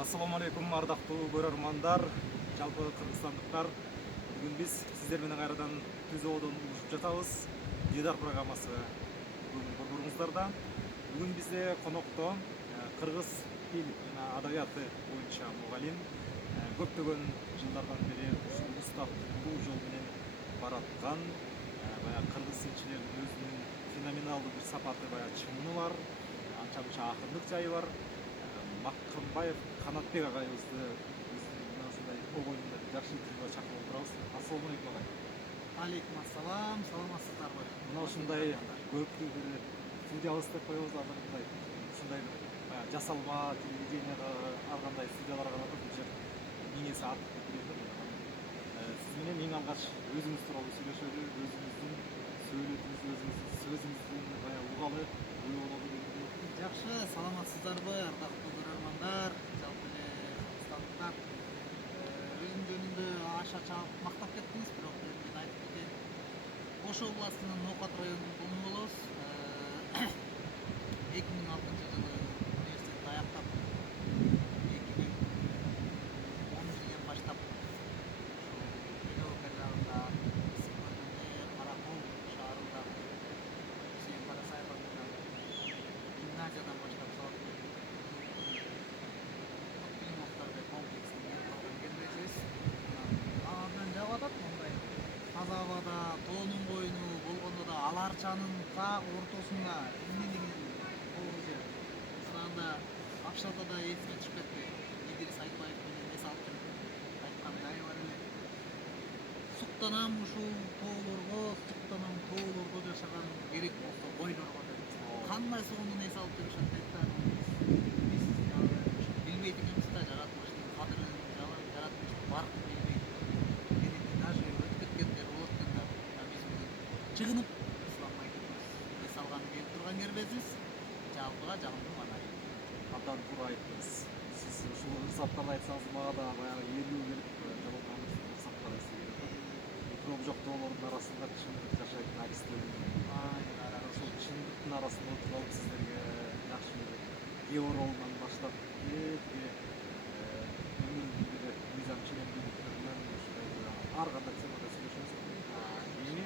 Ассаламу алейкум, ардактуу көрөрмандар, жалпы кыргызстандыктар. Бүгүн биз сиздер менен кайрадан түзөөдөн улушуп жатабыз. Дидар программасы бүгүн борборуңуздарда. Бүгүн бизде конокто кыргыз тил жана адабияты боюнча мугалим, көптөгөн жылдардан бери ушул устаттуу жол менен бараткан, баягы кыргыз тилчилеринин өзүнүн феноменалдуу бир сапаты, баягы чыңы бар, анча мынча акындык жайы бар. Маккымбаев Канатбек агайыбызды мына ушундай огойнунда жакшы интервьюга чакырып отурабыз. Ассаламу алейкум агай. Алейкум ассалам, саламатсыздарбы? Мына ушундай көркү бир студиябыз деп коебуз азыр, мындай ушундай бир баягы жасалма телевиденияга ар кандай студияларга караганда бул жер 1000 эсе артык деп билем да. Сиз менен эң алгач өзүңүз тууралуу сүйлөшөлү, өзүңүздүн сөөлөтүңүз, өзүңүздүн сөзүңүздүн баягы угалы ой бололу дегендей. Жакшы, саламатсыздарбы, ардактуу көрөрмандар, жалпы эле кыргызстандыктар. Өзүм жөнүндө аша чаап мактап кеттиңиз, бирок мен айтып кетейин. Ош областынын Ноокат районунун тууну болобуз. 2006-жылы университетти аяктап, 2010-жылдан баштап Бирок жагында Сыпырдын Каракол шаарында Хусейин Карасаев атынан гимназиядан баштап сабак берип, Климовдордо комплексинде калган келбейсиз. Абдан жагып атат мындай таза абада, тоонун койну болгондо да ал арчанын так ортосунда эмнелеген болгу жер. Ушунда Апшатада эсиме түшүп кетти. Идрис Айтбаев менен эс алып жүрүп айткан жайы бар эле. Суктанам ушул тоолорго жашаган керек болсо бойлорго деп. Кандай сонун эс алып жүрүшөт дейт да. Биз билбейт экенбиз да жаратылыштын кадырын, жаратылыштын баркын билбейт. Кенети даже өтүп кеткендер болот экен да. Биз бүгүн чыгынып исламга кетебиз. Эс алган келип турган кербезиз. Жалпыга жагымдуу манай. Абдан туура айттыңыз. Сиз ушул ырсаттарды айтсаңыз, мага да баягы ээлүү келип, жабылган ырсаттар эске келет. Көп жок тоолордун арасында чындык жашайт аристтердин. Ошол чындыктын арасында отуруп алып сиздерге жакшы бир георолунан баштап өмүрдүн бир мыйзам ченемдүүлүктөрүнөн ушундай ар кандай темада сүйлөшөбүз. Эми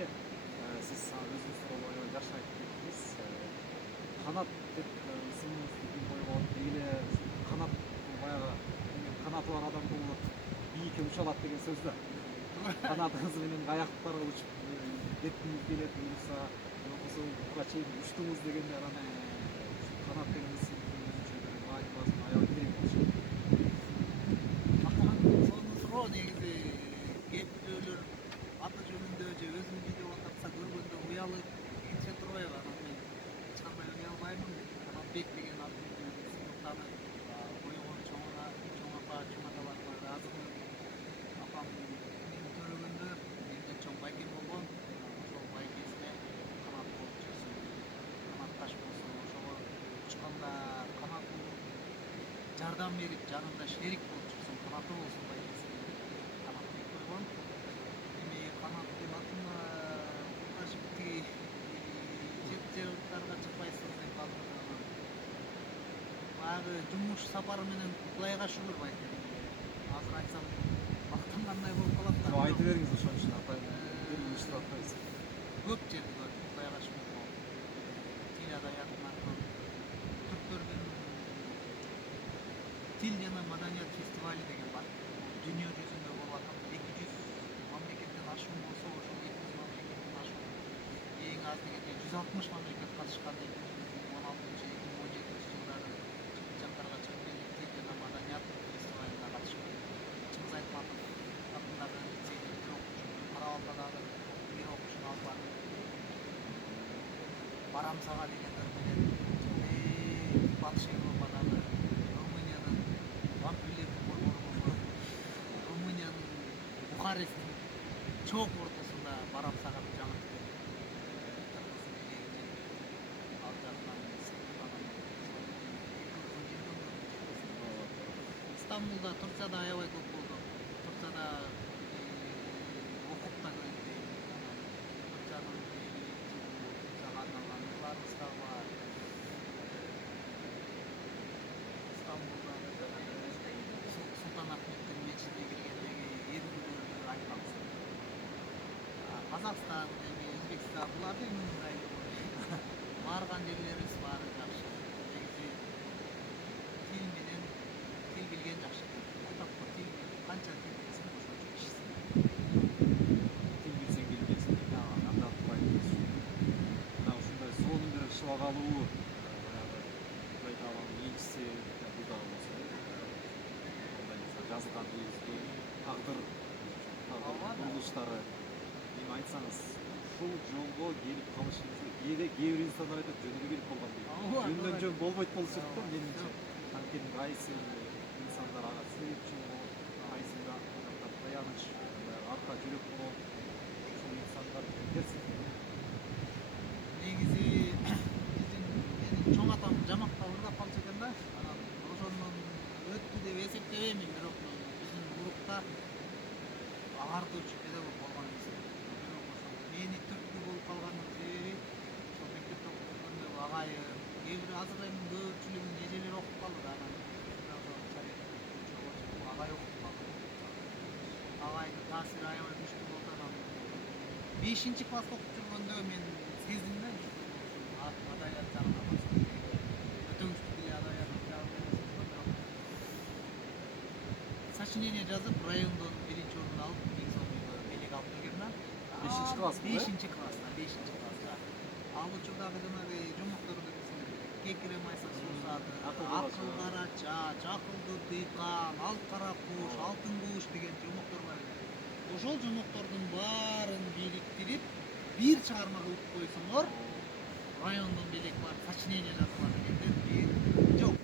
сиз өзүңүз тууралуу аябай жакшы айтып кеттиңиз. Канат деп ысымыңызды ким койгон, эле канат баягы канаты бар адам болот, бийикке уча алат деген сөз да. Канатыңыз менен каяктарга учуп кеткиңиз келет, буюрса, же болбосо буга чейин учтуңуз дегенде анан канат деген ысымдын өзүнчө бир маанилүүсүн аябай терең болчу. Сонун суроо негизи кээптүүлөр аты жөнүндө же өзүм видеого тартса көргөндө уялып кийинче турбайбы? Анан мен эч кандай уялбаймын. Канатбек деген атын сыймыктанып койгон чоң апа, чоң аталарыма ыраазымын. Апам мени көргөндө менден чоң байкем болгон. Ошол байкесине канат болуп жүрсүн, канатташ болсун, ошого учканда канат болуп жардам берип, жанында шерик болуп жүрсүн, канаты болсун байкеси деп Канатбек койгон. Эми канат деп атына курдашып тиги чет жактарга чыкпайсыз деп алып баягы жумуш сапары менен Кутайга шүгүр байкем. Азыр айтсам мактангандай болуп калат да. Айта бериңиз ошон үчүн атайын иштеп атпайбыз. Көп жерди көрдүм, Кутайга шүгүр болуп. Тил адабиятын аркылуу түрктөрдүн тил жана маданият фестивали деген бар. Дүйнө жүзүндө болуп атат. 200 мамлекеттен ашуун болсо, ошол 200 мамлекеттен ашуун эң аз дегенде 160 мамлекет катышкан 2016-2017 жылдары жактарга чыгып келип тил жана маданият фестивалына катышкан. Чыңгыз Айтматов атындагы лицейде бир окуучу, Кара Балтадагы бир окуучуну алып барып Барамсага дегендер менен Батыш Европадагы Румыниянын вампирлердин борбору болсо, Румыниянын Бухаресттин чоң ортосунда Барамсага жаңыртып берип кыргыздын илегинен ал жагынан Стамбулда, Турцияда аябай көп болдум. Турцияда окуп да көрдүм. Турциянын Турцияга арналган ыйларыбыз да бар. Стамбулда Ахметтин мечитине киргендеги эркүлөрдү айтпакчы. Казакстан эми Өзбекстан булар да мындай барган жерлерибиз баары жакшы. Негизи тил менен тил билген жакшы. Атапкы тил канча тил билсең ошончо кишисиң. Тил билсең билгенсиң дейт. Андан туура айтыңыз. Мына ушундай сонун бир шыбакалуу баягы Кудай Тааланын элчиси бул дагы болсо жазылган негизги тагдыр курулуштары эми айтсаңыз ушул жолго келип калышыңызга кээде кээ бир инсандар айтат жөнүгө келип калган дейт. Жөндөн жөн болбойт болушат да менимче. Анткени кайсы инсандар ага себепчи болот, кайсыга таяныч, арка жүрөк болот. Ушул инсандар келсин. Негизи менин чоң атам жамакта ырдап калчу экен да. Анан ошондон өттү деп эсептебеймин, бирок биздин урукта агартуучу педагог болгон эмес. Бирок ошол мени түрткү болуп калганын себеби ошол мектепте окуп жүргөндө агайым, кээ бир азыр эми көпчүлүгүнүн эжелери окуп калды. Анан агай окуп калды. Агайдын таасири аябай күчтүү болду. Анан 5-класста окуп жүргөндө мен сездим да, адабият жагына өтө күчтүү эле адабият жагына бирок сочинение жазып райондон 1-орун алып, 1000 сомдо белек алып келгем да. 5-класс. 5-класста. Ал учурдагы жанагы жомоктор билсеңер, кекире майса суусады, акыл кара чач, акылдуу дыйкан, алт кара куш, алтын куш деген жомоктор бар экен. Ошол жомоктордун баарын бириктирип, бир чыгарма кылып койсоңор, райондон белек бар, сочинение жазыла дегенден жок.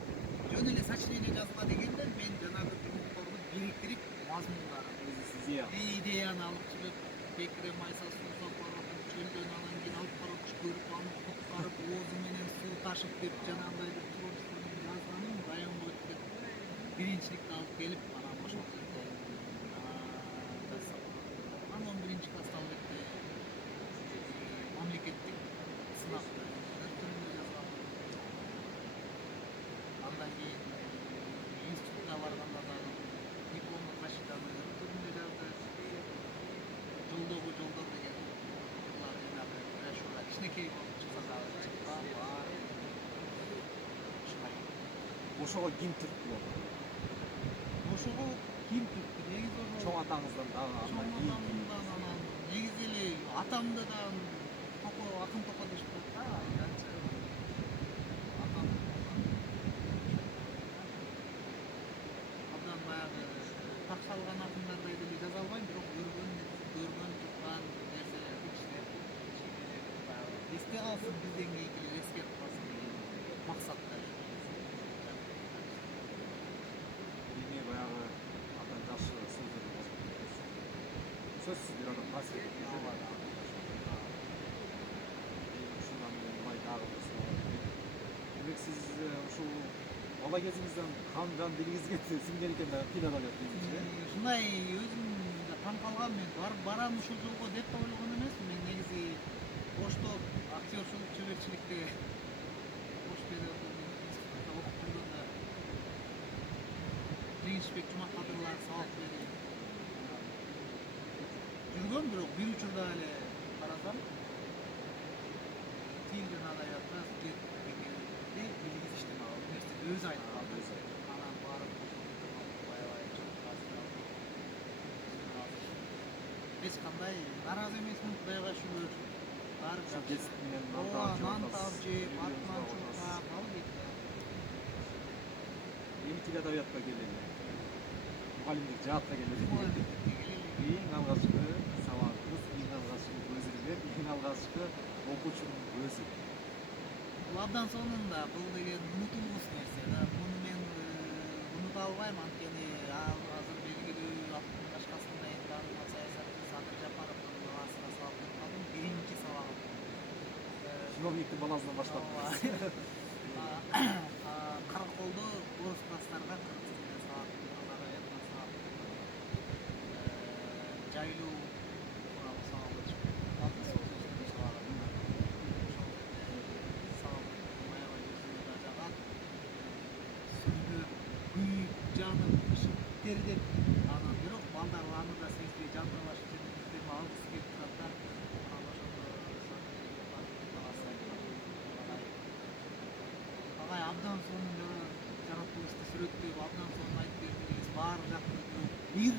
Жөн эле сочинение жазыла дегенден мен жанагы жомокторду бириктирип, мазмундарын, идеяны алып чыгып, кекире майса суусап барып, чөлдөн анан кийин алып барып чүгүрүп, аны куткарып, оозу менен суу ташып деп жанагындай деп жазганым районго өтүп, биринчиликти алып келип, анан ошол жерде анан 11-класста ал бетте мамлекеттик сынакты түрүндө жазгам. Андан кийин институтка барганда дагы дипломдук защитаны түрүндө жазды. Жолдогу жолдор деген булар жанагы брошюра кичинекей болуп чыкса дагы чыккан бар. Ушулай. Ошого ким түрткү болду? Ошого ким түрткү? Негизи ошо Чоң атаңыздан дагы чоң атамдан анан негизи эле атамды да токо акын токо дешип коет да. Анча атам абдан баягы такшалган акындардай деле жаза албайм, бирок көргөн турган нерселерди иштеп баягы эсте калсын, бизден кийинкилер эскерип калсын деген максатта. Эми баягы абдан жакшы сөздөр болуп сөзсүз бир адам таасир этип ушундан улай дагы бир суроо. Демек сиз ушул бала кезиңизден кан жан дилиңизге сиңген экен да тил адабият менимче. Ушундай өзүм да таң калгам, мен барам ушул жолго деп да ойлогон эмесмин. Мен негизи Оштоп актёрчулук чеберчиликте Ош педагогикалык институтунда окуп жүргөндө Кеңешбек Жумакадырлар сабак берип жүргөм, бирок бир учурда эле карасам тил жана адабиятта кеткенде билгизиштим, ал нерсени өзү айтып калды. Анан барып аябай чоң таасир алып, эч кандай нааразы эмесмин, Кудайга шүгүр. Баары Ошол жакшы. жетиштик менен Нан таап жеп, артынан чуркап, албейт. Эми тил адабиятка келели. Мугалимдик жаатка келели. Мугалимдикке келели. Эң алгачкы сабагыңыз, эң алгачкы көзүрүмөр, эң алгачкы окуучунун өзү. Бул абдан сонунда, бул деген унутулгус нерсе да. Муну мен унута албайм, анткени азыр белгилүү 60 жашкасында эң таанымал саясатчы Садыр Жапаровдун баласына сабак берип калдым. Биринчи сабагым. Чиновниктин баласынан баштап. Караколдо орус класстарга кыргыз тилинен сабак берип, адабиятынан сабак берип, жайлуу тууралуу сабак өтүшүп калды. Сол сөздөрдү сабагым. Ошол жерде сабак берип аябай өзүмө да жагат. Сүйлөп, күйүп, жанып, ышып иттери деп анан бирок балдар аны да сезбей жанталашып жүрүп бизден алгысы келип турат да анан ошондо агай абдан сонун жараткылышты сүрөттөп абдан сонун айтып бердиңиз баары жакты бирок бир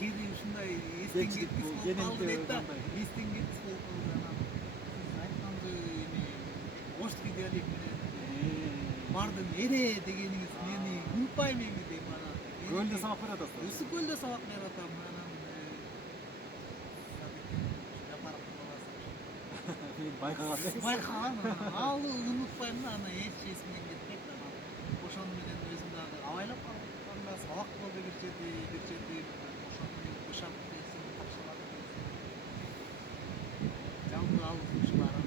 кээде ушундай эстен кеткис болуп калды дейт да эстен кеткис болуп калды анан сиз айтканча эми ошский диалект менен бардым эре дегениңиз мени унутпайм эми дейм анан Көлдө сабак берип атасыз. ысык көлдө сабак берип атам анан жапарак баласы Мен байкаган эмес. байкаган ал унутпайм да анан эч эсимден кетпейт анан ошону менен өзүм дагы абайлап калганда сабак болду бир жерде ошону менен бышап берсем такшалап жалпы ал ушуларын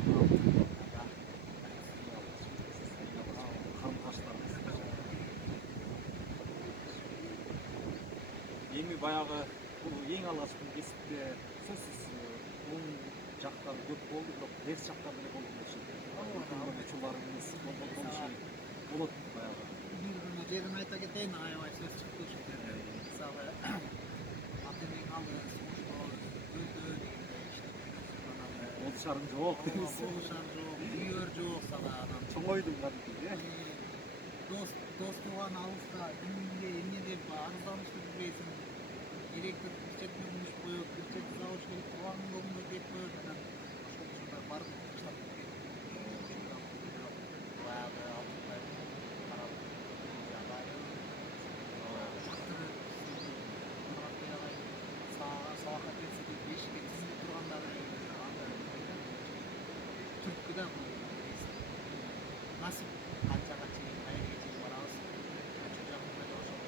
Карым-карштарыбыз. Эми баягы бул эң алгачкы кесипте сөзсүз оң жактары көп болду, бирок терс жактары деле болду болчу. Учурларыңыз болушу болот баягы. бир күнү жерин айта кетейин аябай сөз чыкты ушул жерде мисалы атемең алды согушта өлдү дегендей Болушарың жок дейбиз. болушар жок үйөр жок сага анан Чоңойдум кадимки, дос тууган алыста кимге эмне деп арызданышты билбейсиң директор бир четине муш коёт бир чети сабыш керек тууганың болгондо деп коёт анан ошол барып таштап кеткен баягы алтынбай карап сабакка келсе деп бешикке тизилип тургандары түрткү да бул насип канчага чейин каерге чейин барабыз канча жакында эле ошол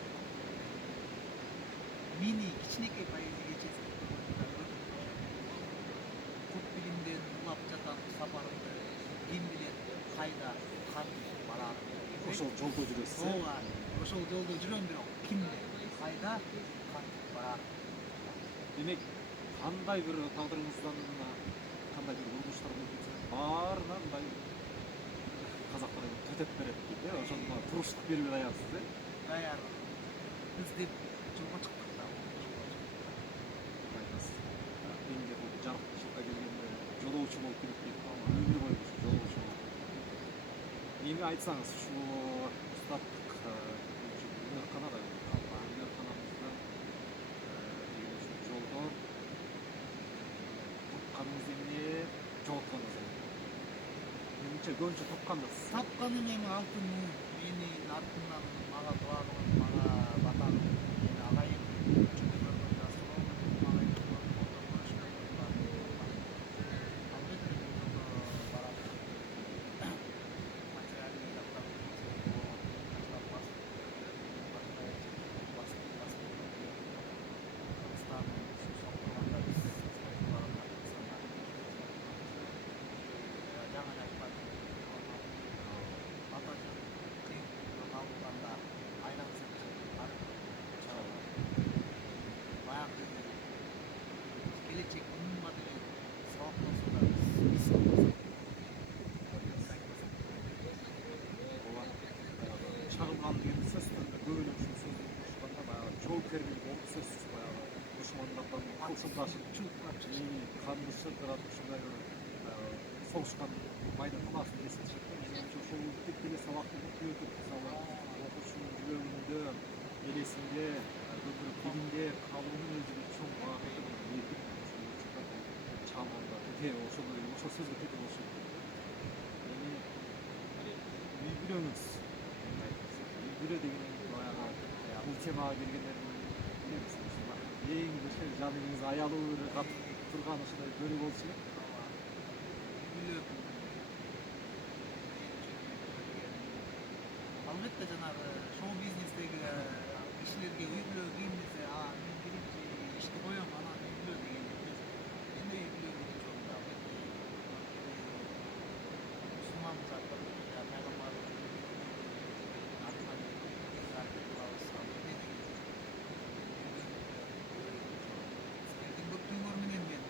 мини кичинекей поездия чечип көп билимден улап жатам сапарымды ким билет кайда кантип барарым ошол жолдо жүрөсүз. ооба ошол жолдо жүрөм бирок кимде кайда кантип барарым Демек, кандай бир тагдырыңыздан кандай бир урмуштар болуп кетсе, баарына мындай казактар төтөп берет дейт, ошондо туруштук берип даярсыз, даярбыз деп жолго чыктык да айтасыз. Менде бул жарыкчылыкка келгенде жолоочу болуп кетет дейт, өмүр бою ушу жолоочу болуп. Эми айтсаңыз, ушул устаттык өнөрканада өнөрканабызда жолдо тапканыңыз эмне, жоготконуңуз эмне? Менимче көбүнчө тапкандырсыз. тапканым эми алтын менин артымдан мага дуа кылып мага бата кылып мени агайым чөйрөмдө асырып албетте бул жолдо барат материальный жактан жаңы айтпадым ата алганда айланып баягы келечек умумга деле сабак болсо да биз Чагылган деген сөз көп эле ушул сөздү кошкондо баягы жоопкерлик болуп сөзсүз баягы душмандардан кылчылдашып канды шыркырап ушундай бир согушкан майда талаасын эсилтишет. Менимче ошол тип эле сабакты өтүп мисалы окуучунун жүрөгүндө элесинде көбүрөөк билимге калуунун өзү бир чоң багыты чагылганда ошол сөзгө тете болушу керек. Эми үй бүлөңүз үй бүлө деген баягы бул темага келгенде билебиз эң бир жаныңыз аялуу бир катып турган ушундай бөлү болчу керек. албетте жанагы шоу бизнестеги кишилерге үй бүлө кийин десе мен биринчи ишти коем анан үй бүлө деген эмес менде үй бүлө деген жок мусулман зат пайгамбар силердин көптүгүңөр менен мен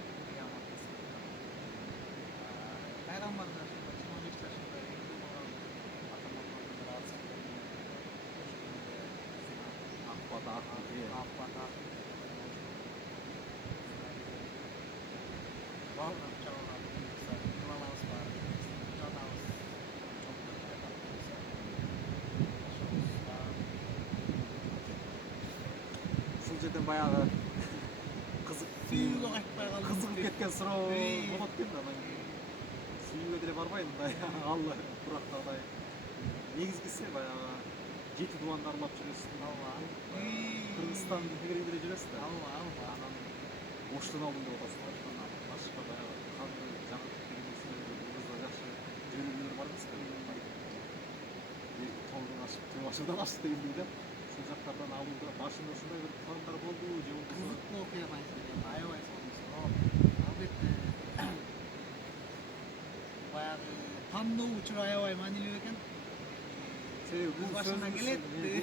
пайгамбар да 25 жашында үй бүлө болгон ата аппат акыл. аппат балдар чабылган буюрса балабыз бар жатабыз Ушул жерден баягы кызык сүйүүгө кайтпай калдым кызыгып кеткен суроо Үй. болот экен да. Анан сүйүүгө деле барбайм мындай ал турактагыдай. Негизгиси баягы жети дубанды арлап жүрөсүң. Кыргызстан тегерегинде деле жүрөсүң да. Анан оштон алдым деп атасың. Башка баягы кандай жаңылык деген нерселер жакшы жөнөмдөр бар эмес пе? Тоодон ашып, Чувашиядан ашып дегендей да. Ошол жактардан алууда башында ушундай бир пландар болдубу же болбосо кызыктуу окуяны айтып берейин аябай сонун албетте баягы тандоо учуру аябай маанилүү экен себеби бул башына келет.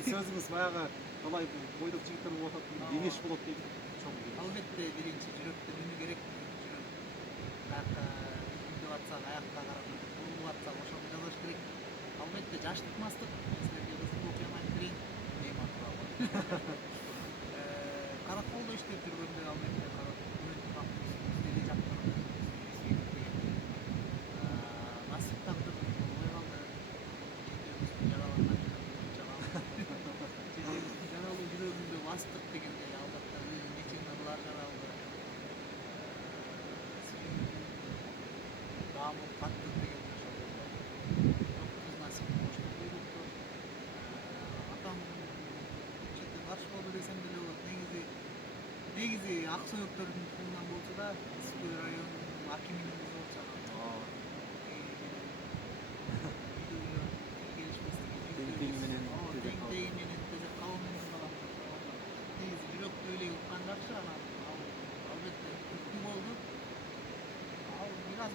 сөзүңүз баягы калай бойдок жигиттер болуп атат, кеңеш болот дейт. Чоң кеңеш. албетте биринчи жүрөктү үнү керек жүрөк каякка үндөп атсак аякка карап бурулуп атсак ошону жасаш керек албетте жаштык мастык мен силерге кызык окуяны айтып берейин Неймар тууралуу караколдо иштеп жүргөндө албетте деле жактырды насип тагдыр болбой калды жедебиздин жаралуу жүрөгүндө бастык дегендей албетте нече ырлар жаралды даамым каттык дегендей ошол кыз насип коштон буйрукту атам четтен каршы болду десем деле болот негизи ак сөөктөрдүн туулунан болчу да Искөй районунун акиминин кызы болчу Тең менен тең менен тезек кабыл менен калам негизи жүрөктү эле уккан жакшы анан албетте түрткү болду ал бир аз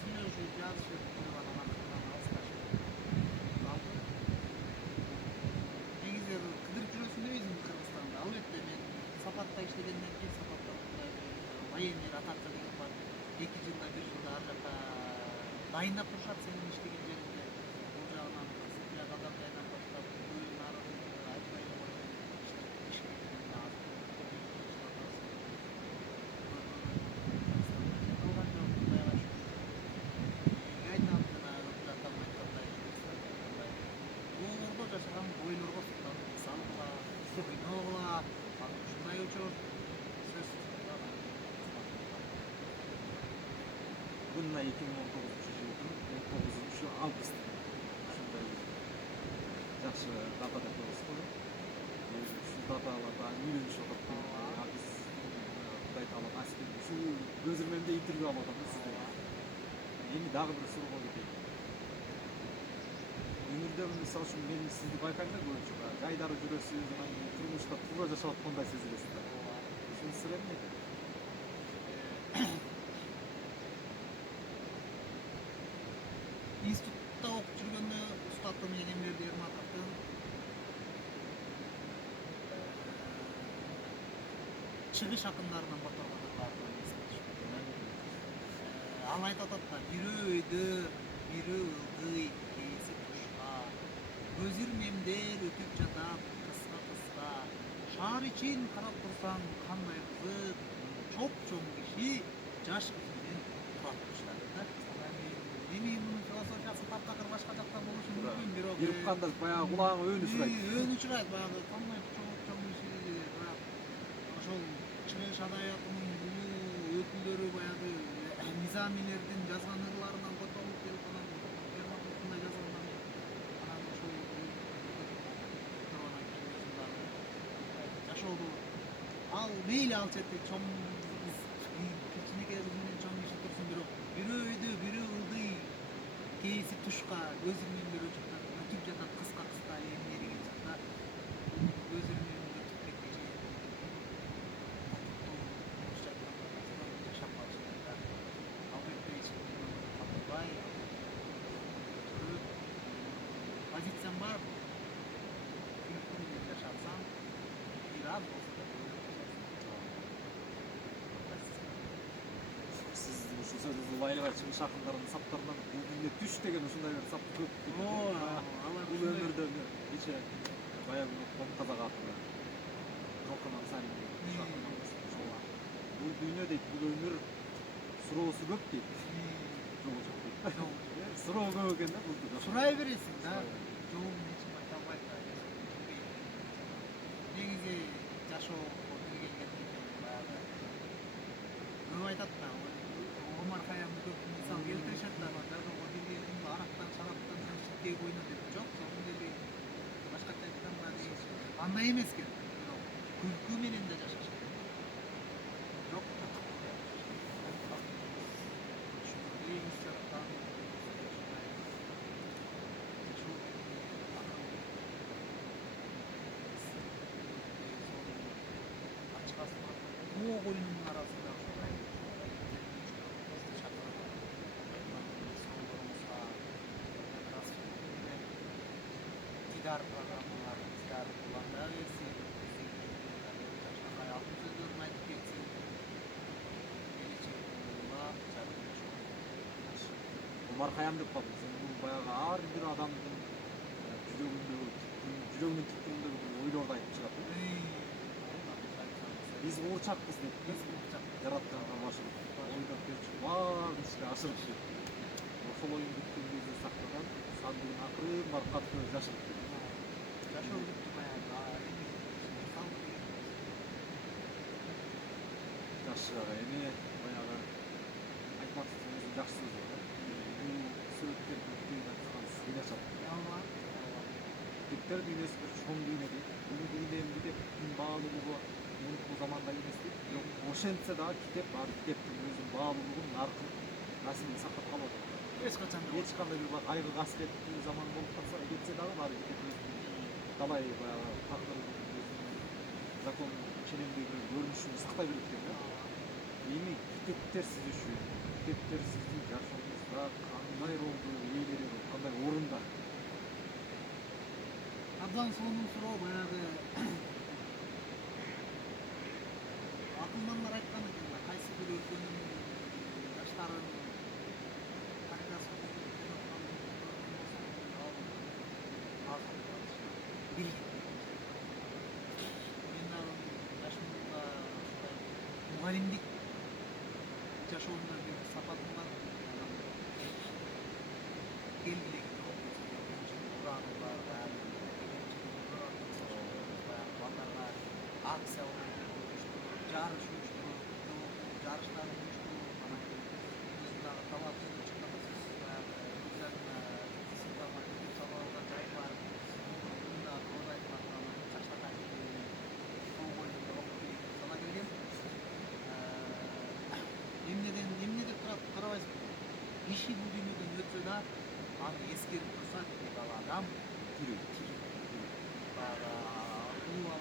сүйлөшүп жазышып туруп анан акырынан алысташып калды негизи кыдырып жүрөсүң дебейсиңби Кыргызстанда албетте мен Сапатта иштегенден кийин Сапатта военный ротация деген бар 2 жылда 1 жылда ар жака дайындап турушат сенин иштеген жериңде бул жагынан цепляк азамдайдан баштап көйүн арын айтпай эле коеюн Оолордо жашаган бойлорго суктанып мисалга ойногула ушундай учур сөзсүз Бүгүн 2019-жылдын 19-август. Ушундай жакшы дата деп коебузбу. Ушул даталарда үйлөнүшүп атат. Биз Кудай таала насип этип ушул көзүрмемде интервью алып атам сизден. Эми дагы бир суроо кетейин. Өмүрдө мисалы үчүн мен сизди байкайм да көбүнчө жайдары жүрөсүз, анан турмушта туура жашап аткандай сезилесиз да. Ушул сыр эмне? институтта окуп жүргөндө устатым Егемберди Эрматовдун чыгыш акындарынан которгон ырларынан эсиме түшүп ал айтып атат да бирөө өйдө бирөө ылдый кээси тушка көз ирмемдер өтүп жатат кыска шаар ичин карап турсаң кандай кызык чоң киши жаш кыз менен турат туштады да эми мунун философиясы таптакыр башка жакта болушу мүмкүн бирок Бир укканда баягы кулагыңа өөнү сурайт. өөнү учурайт баягы кандай чоң киши бирок ошол чыгыш адабиятынын улуу өкүлдөрү баягы низамилердин жазган ырларынан которулуп келип анан Эрматовдун жазгандан анан ошол жашоодо ал мейли ал жерде чоң кичинекей кыз менен чоң киши турсун бирок бирөө өйдө бирөө ылдый кээси тушка көз ирмемдер өтүп жатат кыска эмне деген чакта көз ирмемди өтүп кеткичи жашап калыш керек да албетте эч кимдин өмүрүн калтырбай позициям бар күнү менен жашасаң бир аз болсо да Сиз ушул сөзүңүздү улайлабай чыгыш акындарынын саптарынан бул дүнүө түш деген ушундай бир сап көп. алар Бул өмүрдө кече баягы казак акыны Халкынан сайын бул дүйнө дейт, бул өмүр суроосу көп дейт. Жолу жок дейт. Суроо көп экен да бул да. Сурай бересиң да. Жолун эч ким айта албайт да. Негизи жашоо деген баягы көп айтат да. Омар Хаямды көп мисал келтиришет да. Жашоого келгендин арактан, шараптан ичтеги ойно деп жок. Сонун эле башкача айтканда андай эмес экен. Күлкү менен да жашаш керек. Жок. Муу коюнун арасында дидар программалар, дидар уланда берсин, алтын сөздөрүн айтып кетсин, Омар Хаям деп калдым. Бул баягы ар бир адамдын жүрөгүнүн түпкүрүндөгү ойлорду айтып чыгат. Биз уурчакпыз деп, жаратканга башырып, ойлоп берчү, баарын ишке ашырып деп. Ошол оюн бүткөн кезде сактаган, сандыгын акырын барып катып жашырып деп. жашоо бүттү баягы. Жакшы эми баягы Айтматовдун өзү жакшы сөзү бар. Бул сүрөттөр бүткөн айткан сыйна чат. Китептер дүйнөсү бир чоң дүйнө дейт. Бул дүйнө эмне деп баалуулугу мунку заманда эмес дейт. Бирок ошентсе дагы китеп бар, китептин өзүнүн баалуулугун, наркын, насибин сактап калып атат. Эч качан Эч кандай бир кайгы касыреттүү заман болуп калса, кетсе дагы баары китеп өзүнүн талай баягы тагдырын, закон ченемдеги көрүнүшүн сактай берет экен да. Эми китептерсиз үчүн, китептер сиздин жашооңузда кандай ролду ээлери, кандай орунда? Абдан сонун суроо баягы акылмандар айткан экен да, кайсы бир өлкөнүн жаштарын мен дагы жашымда мугалимдик жашоомдун бир сапатын бар. Келгилек акция жарыш уюштуруп, жарыштар уюштуруп, анан кийин биздин дагы талабыбызды чындатабыз. Баягы өздөрүнө сыйпаган талабына жай бар. Мында коодай программа чачтата келген, суу коюнда окуп келген сала келген. Эмне деп карабайсызбы? Киши бул дүйнөдөн өтсө да, аны эскерип турса, демек ал адам тирүү. Баягы улуу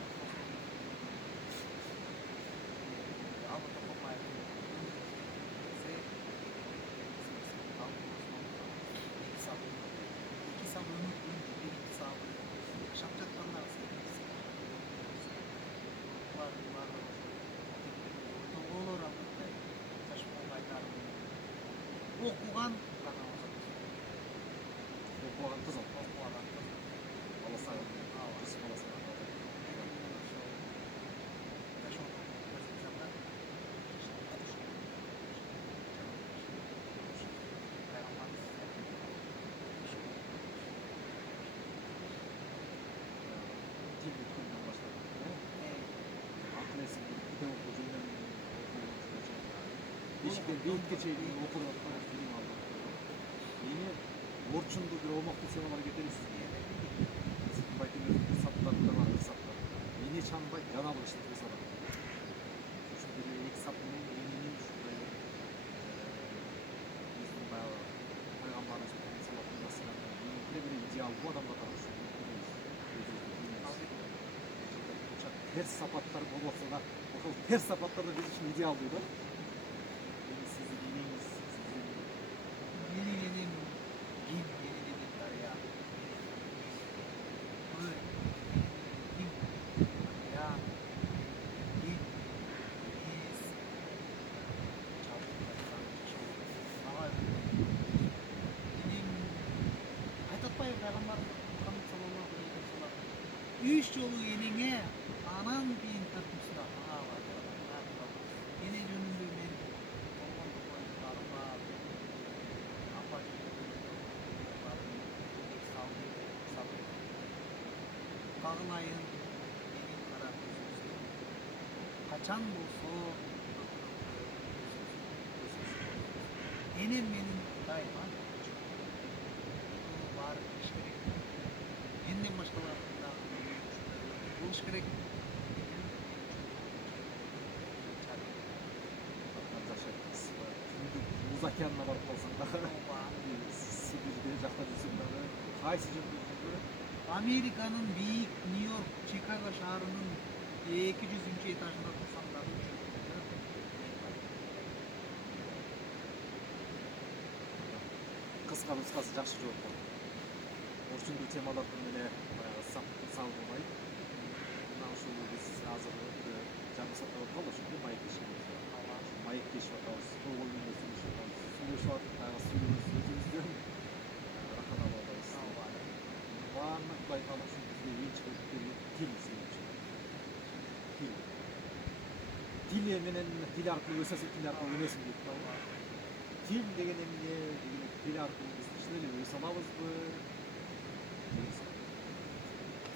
окуган гана Окуган кызыл. Баласа, жуз баласа. Бейитке чейин окуп аткан фильм алды. Эми орчунду бир омоктуу сценалар кетиресиз. Сатпайтын өзүнүн саптарында бар саптар. Эне чанбайт жана бул ишти кылса да. Ошол бир эки сап менен эненин ушундай биздин баягы пайгамбарыбыз саллаллаху алейхи вассаламдын бир идеалдуу адам катары терс сапаттар болбосо да, ошол терс сапаттар да биз үчүн идеалдуу да. 3 жолу энеңе анан кийин 4-сүндө мага бар. Эне жөнүндө мен болгондо коюларым бар. Апа кагылайын менин кара көзүңүздү. Качан болсо энем менин дайыма баары килиш керек. Менден башкалардын дагы болуш керек. Жакшы айттыңыз. Муз океанына барып калсаң дагы Сибирде жакта жүрсөң дагы кайсы жөнүндө жүргөн? Американын бийик Нью-Йорк, Чикаго шаарынын 200-нчы этажында турсам дагы Кыска нускасы жакшы жооп болду. Орчундуу темалардын эле баягы салынбай. Мына ушул биз азыр жарым саатта болуп калды ошондо маек кешибиз. Маек кешип атабыз. Кол менен сүйлөшүп атабыз. Сүйлөшүп атып баягы өзүбүздөн рахат алып атабыз. Баардык ana shu bizga eng chiqib kelgan til sinovchi. Til менен тил аркылуу өсөсүң, тил аркылуу өнөсүң дейт да. Til деген эмне? Тил аркылуу биз чын эле өсө алабызбы?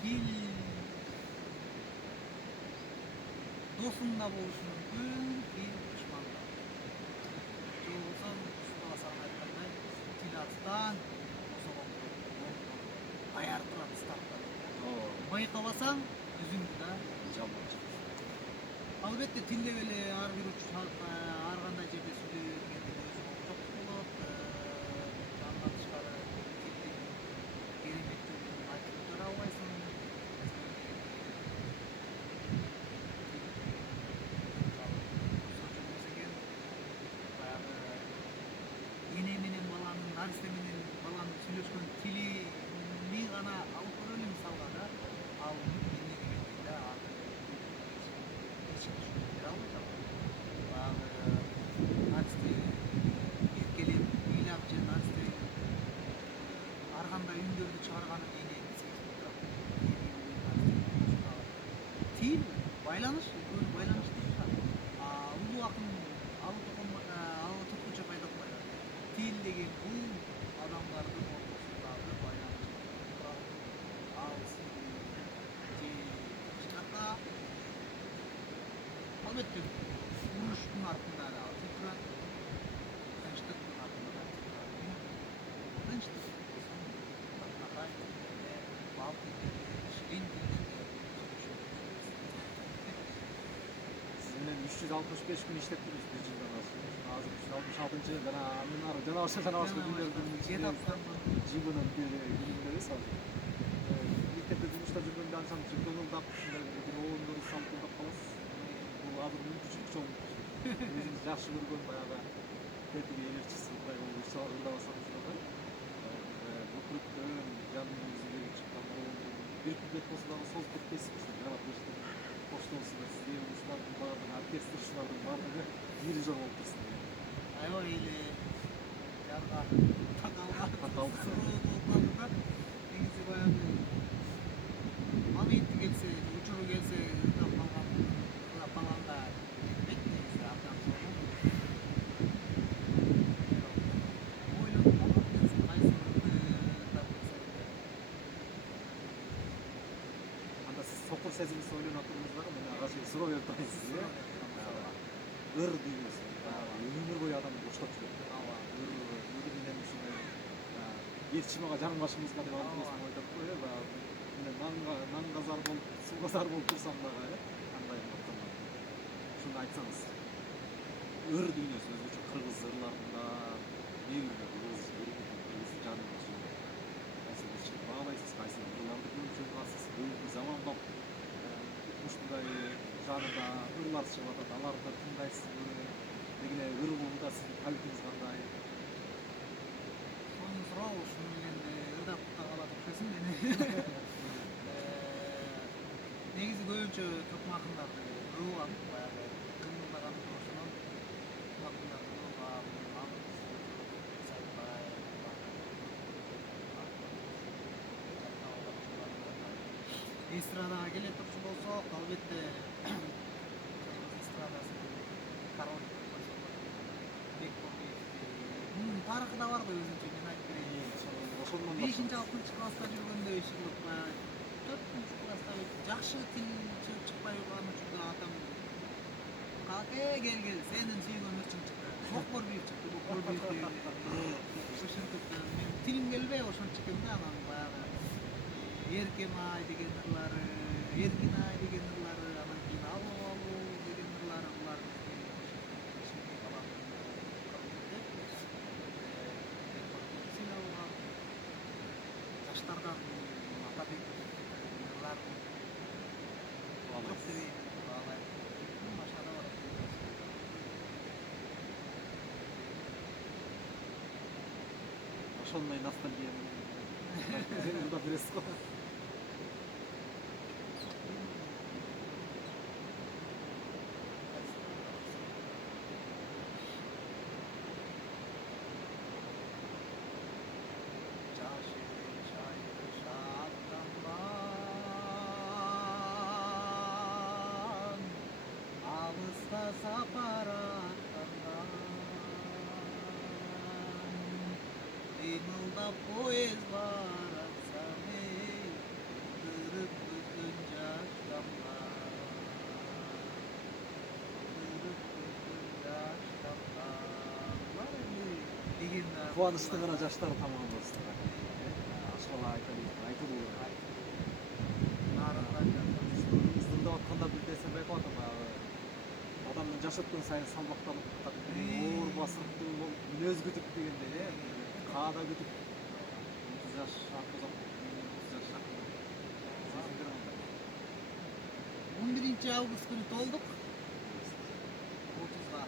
Тил досуң да болушу мүмкүн, тил душман да. Жолбосо устабасаң айткандай, тил астан аяр турат старттан. Байкабасаң өзүңдү да Жаман. албетте тил деп эле ар бир ар кандай жерде сүйлөгөндө жок болот. Андан тышкары тилдин кереметтерин айтып өтө албайсың. Баягы эне менен баланын, нарисе менен баланын сүйлөшкөн тилини гана алып көрөлү мисалга да. Ал эне деген тилде наристе эркелеп, ыйлап же наристе ар кандай үндөрдү чыгарганын эне сезип турат. Тил байланыш, экөө байланыштуу зат. Улуу акын Алы Туркуча пайда кылган. Тил деген бул адамдардын ортосундагы байланыш. Ал же башкака албетте уруштун артында да тил турат. Тынчтыктын артында да тил турат. Тынчтык болсо Батнакай тилинде, Бал тилинде, Ширин тилинде Siz менен 365 күн иштеп жүрүбүз бир жылдан ашык. Азыр 366 жана андан ары жана башка күндөрдүн ичинде жибинин күнүндөрүбүз азыр. Мектепте жумушта жүргөндө анча көңүлдап ушундай бир оорундар салып каласыз. Бул азыр мүмкүнчүлүк чоң. Өзүңүз жакшы көргөн баягы тетиги элерчиси мындай болуп ырдабасаңыз да. Бүкүрүктөн жаныңызга келип чыккан бир күндөт болсо дагы созуп кетпейсиз. Жаратылыштын коштоосунда сизге ушулардын баардыгы оркестр ушулардын баардыгы дирижер болуп турсун. аябай эле жарга такалган негизи баягы моменти келсе, учуру келсе ырдап калганга жетпейт негизи абдан сонун. Ойлонуп калган негизи кайсы ырдап кетсем. Анда сиз сокур сезимиз ойлонуп турдуңузбу? Мен ага чейин суроо берип турайын сизге. Ыр дүйнөсү. Өмүр бою адамды коштоп жүрөт. Ыр менен ушундай ээрчимага жарым башыңызга деп алып нерсени айтат го, нанга зар болуп, сууга зар болуп турсам дагы, кандай ушуну айтсаңыз. Ыр дүйнөсү өзгөчө кыргыз ырларында негилде кыргыз жанында кайсы баалайсыз, кайсы ырларды көрүп жатасыз, бүгүнкү заманбап ушундай жанрда ырлар чыгып атат, аларды тыңдайсызбы? Деги эле ыр болууда сиздин табитиңиз кандай? Сонун суроо, ушуну менен ырдап да калат окшойсуң мени. Негизи көбүнчө топ макындарды угам, баягы кымылдаган ошонун макындарды угам, эстрадага келе турчу болсок, албетте Кыргыз эстрадасынын король деп койсок болот. Бекболдиевди. Мунун тарыхы да бар да өзүнчө, мен айтып берейин. Ошондон 5-6 класста жүргөндө иши баягы 4-класста жакшы тил сөз чыкпай калган учурда атам каке кел сенин сүйгөн ырчың чыкты. Бокборбиев чыкты, Бокборбиев деген. Ошентип менин тилим келбей ошентип экен да, анан баягы Эркемай деген ырлары, Эркинай деген ырлары, анан кийин алуу деген ырлары, булар кичинекей балам сыйлап алган. Жаштардан Атабек ырларын жок дебейин, баалайм. Башка да бар. ошондой ностальгияны да билесиз го. Алыста сапар аттанған, кыймылдап поезд баратсам эй, кыдырып көздөн жаш тамган, кыдырып көздөн жаш тамган. Булар эми деген Кубанычтын гана жаштары тамган болсун. Ашкала айтылуу керек. Ыздырдап атканда бир нерсе байкап атам, баягы адамдын жаш өткөн сайын салмактанып катып оор басырктуу мүнөз күтүп дегендей, каада күтүп 30 жаш аркы узап, 30 жаш жакын сезимдер кандай? 11-август күнү толдук 30га.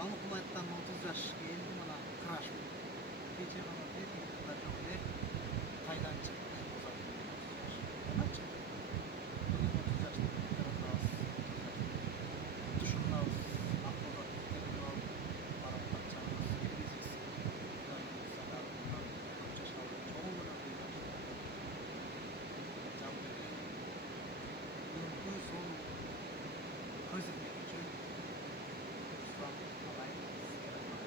Балыкулайттан 30 жаш келди, мына краш. Кече гана да жок эле. Кайдан чыкты? Кайдан чыкты? Бүгүн 30 жаш тарабыз. Тушунабыз. Акылга келип алып барып качабыз. Келесиз. Кудай буйрса дагы мындан 4 жашка чоң менен бүгүнкү сонун көрсөтмөкчү Руслан агай сизге рахмат.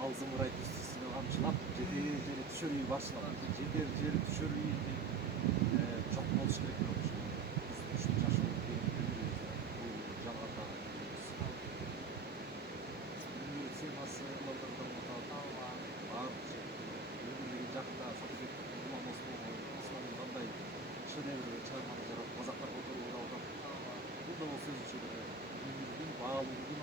Ал зымырайт үстүсүнө камчылап, жери түшөр үйү башлаган. Жери түшөр үйүндө жок болуш керек деп атышат. Биз ушул жаш болуп келгенде бул жалгандагы өмүр темасы балдардан баардык өмүрдөгү жакта Сатыбек Курмановдун кандай шедевр чыгарманы жаратып казактар которуп атат. Бул да болсо өзүнчө өмүрдүн баалуулугун